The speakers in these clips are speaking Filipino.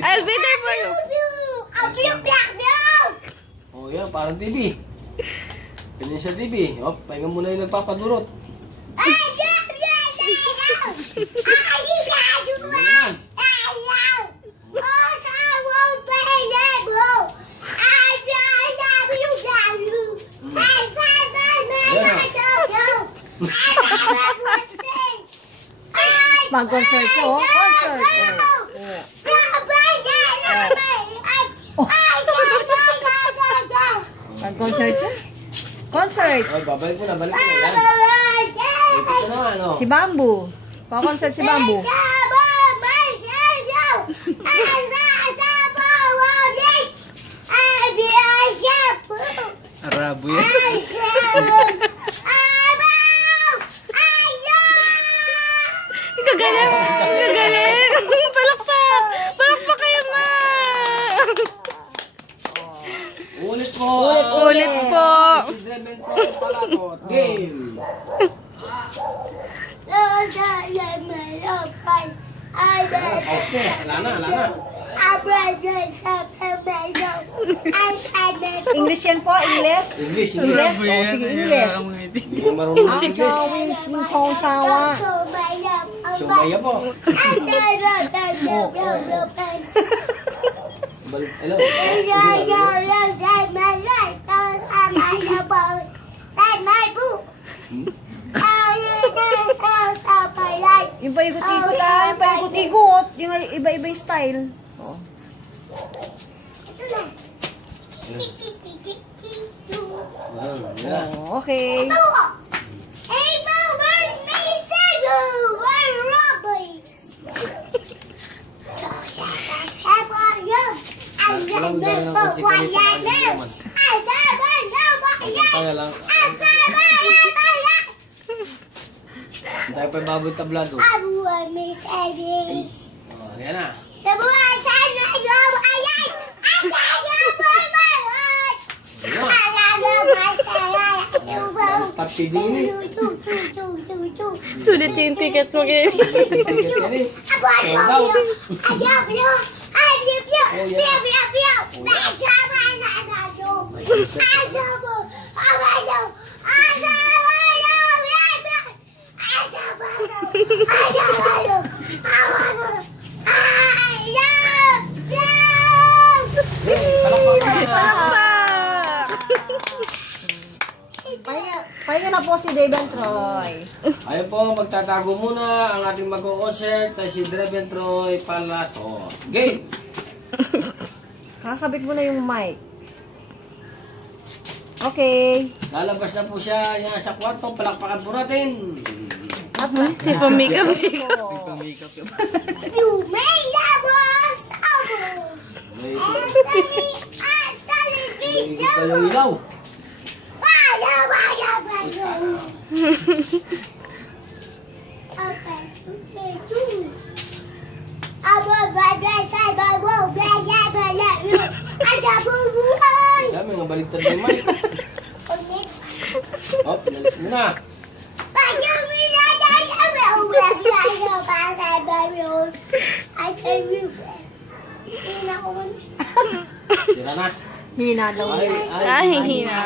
I'll be there for you. Oh, yan, parang TV. Ganyan siya TV. Oh, pahinga muna yung nagpapadurot. Mag-concert ko, concert. Mag-concert siya. Concert. Oh, balik mo na yan. Ito na, ano? Si Bamboo. Pa-concert si Bamboo. Arabo yan. Gagaling! Gagaling! Palakpak! Palakpak kayo, ma! Ulit po. Ulit po. Si Dreven po pala po. Game. Okay, wala na. English yan po, English. English. English? Oh, sige, English. Hindi ko marunong English. Gawin kong sawa. Sumaya po. Hello. Yung paikot-ikot yung paikot-ikot. Yung iba-iba yung style. Oh. Oh, okay. Kaya lang. Tayo pa baboy tablado. Oh, yan na. Pagpidin eh. Sulit yung ticket mo kayo. Pahinga na po si Dreven Troy. Ayun po, magtatago muna ang ating magko-concert ay si Dreven Troy Palato. Game! Kakabit mo na yung mic. Okay. Lalabas na po siya yan sa kwarto. Palakpakan po natin. Si pamikap. May higit pa yung ilaw. Dami nga baliktad na yung mic. Oh, pinalis mo na. Tira na. Hina daw. Ay, hina.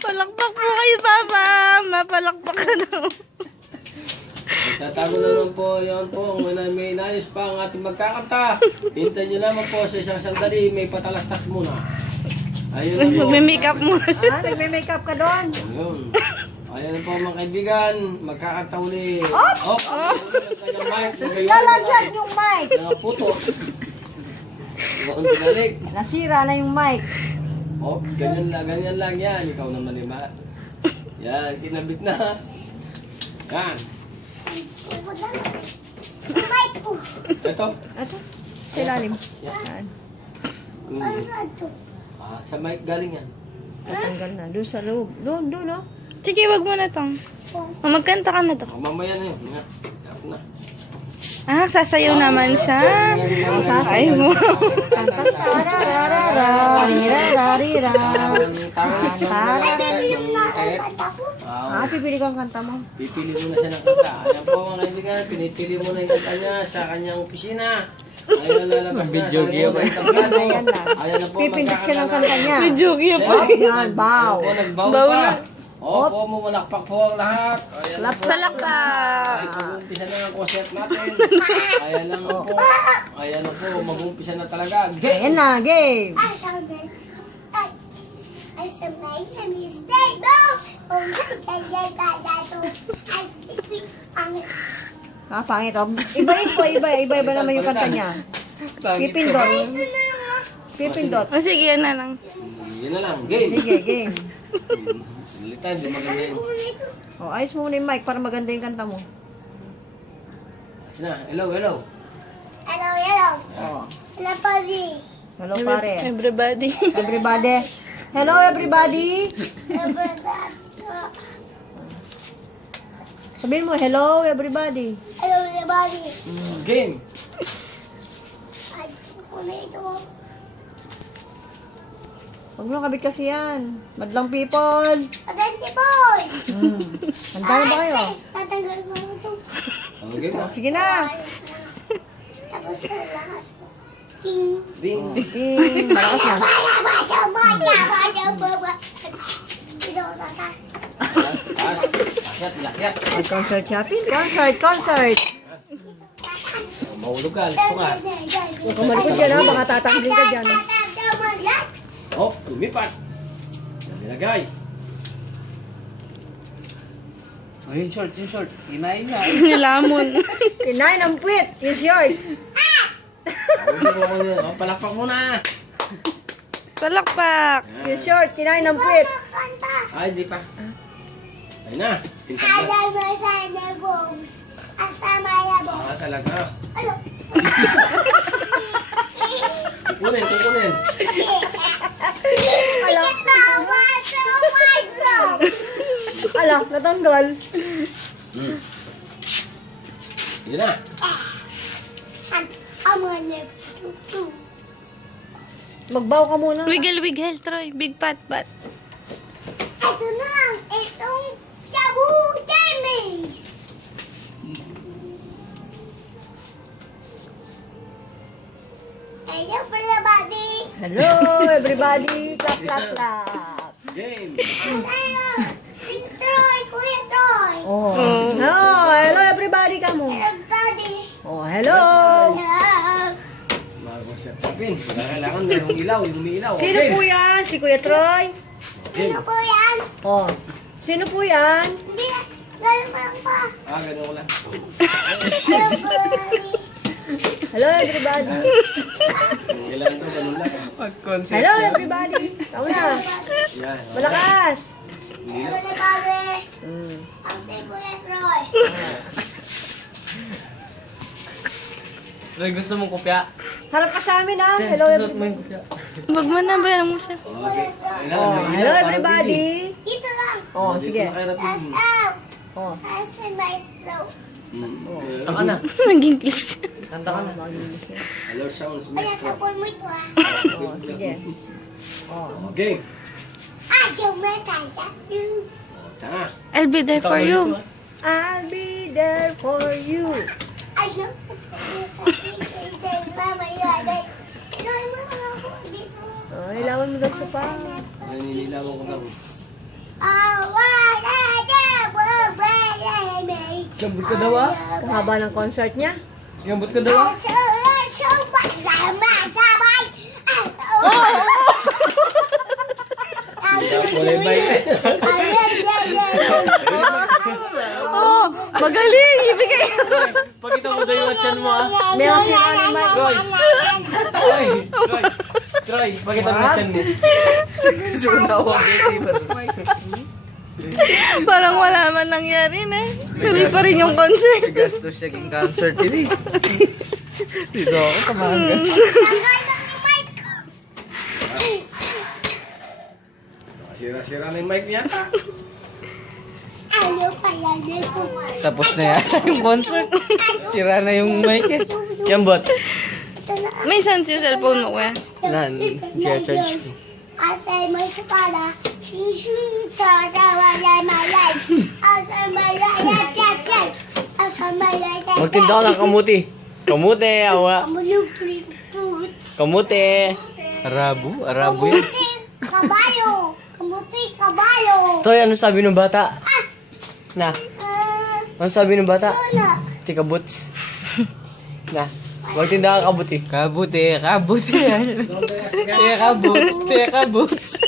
Palakpak po kayo, Papa. Mapalakpak ka daw. Tatago na naman po, yun po, may inayos pa ang ating magkakanta. Hintayin nyo lamang po sa isang sandali, may patalastas muna. Ayun na po. Magme-makeup muna siya. Nagme-makeup ka doon. Ayun. Ayun na po mga kaibigan, magkakanta uli. Oops! Lalagyan yung mic. Mga puto. Huwag binalik. Nasira na yung mic. Oh, ganyan lang yan. Ikaw naman, di ba? Yan, kinabit na. Yan. Ito. Ito. Sa ilalim. Yan. Sa mic galing yan. Tatanggal na. Doon sa loob. Doon, oh. Sige, wag mo na tong. Magkanta ka na to. Mamaya na yun. Nga. Tapos na. Ah, sasayaw naman siya. Ay mo. Pipili ko ang kanta mo. Pipili mo na siya ng kanta. Ayan po mga kaibigan, pinipili mo na yung kanta niya sa kanyang opisina. Ayan lalabas na sa likod ng tablado. Ayan na po, Pipindik siya ng kanta niya. May jogi pa. Yan, bow. Ayan po, nagbaw Baw pa. na. Opo, mumalakpak po ang lahat. Ayan na po. Palakpak. Ay, mag-uumpisa na ang concert natin. Ayan lang po. Ayan na po, mag-uumpisa na talaga. Ayan na, game. Pangit oh. Iba naman yung kanta niya. Pipindot. O sige, yan na lang. Yan na lang, game. Sige, game. Balitan, di maganda yun. Oh, ayos mo muna yung mic para maganda yung kanta mo. Ayos na, hello. Oh. Hello, pare. Everybody. Everybody. Hello, everybody. Sabihin mo, hello, everybody. Game. Huwag mo kabit kasi yan. Madlang people. Handa na ba kayo? Oh, game na. Sige na. Ding. Malakas na. Taas. Lakyat. Concert shopping. Concert. Mahulog ka, alis po ka. Huwag ka malikod dyan ha. Baka tatangling ka dyan. Oh, lumipat. Nilagay. Oh, yung short. Kinain niya. Nilamon. Kinain ang puwit. Yung short. Oh, palakpak muna. Palakpak. Yung short. Kinain ang puwit. Ay, di pa. Ay na. Pintag na. Talaga. Kukunin. Ala, natanggal. Yun na. Magbaw ka muna. Wiggle, Troy. Big pat. Hello, everybody. Clap. Game. Oh. Hello, everybody. Kamo. Oh, hello. Mag-concert tapin. Kailangan merong ilaw. Yung umiilaw. Sino po yan? Si Kuya Troy? Game. Oh. Sino po yan? Ganun ko lang. Hello, everybody. Kailangan to, ganun lang. Mag-concert. Hello, everybody. Tama na. Yan. Malakas. Roy, gusto mong kopya? Harap ka sa amin ha. Hello, Suot mo everybody. yung kopya. Wag mo na, bayan mo siya. Okay. Oh, hello, everybody. Oh, sige. Oh. Kanta ka na. Nag-English. Kanta ka na. Hello, sounds maestro. Oh, sige. Oh. Game. Tanga. I'll be there for you. I'll be there for you. Oh, ilawan mo daw siya pa. Naninilawan ko lang. Gambot ka daw ah. Kahaba ng concert niya. Gambot ka daw ah. Kulay bike. Oh, magaling. Ibigay. Pakita mo daw yung chan mo ah. Meron siya animal. Troy, pakita mo yung chan mo. Sunawa. Parang wala man nangyari na. Tuloy pa rin yung concert. Gastos siya yung concert ini. Dito ako kamaga. Sira-sira na yung mic niya. Tapos na yan yung concert. Sira na yung mic eh. Yan bot. May sound yung cellphone mo, kuya. Nan, charge mo. Asay mo sa pala. Asay Magtinda ka ng kamuti. Kamuti, awa. Kamuti. Arabo yun. Kabayo. Kamuti, kabayo. Toy, ano sabi ng bata? Na, ano sabi ng bata? Tika boots. Na, magtinda ka kabuti. Kabuti. Tika boots.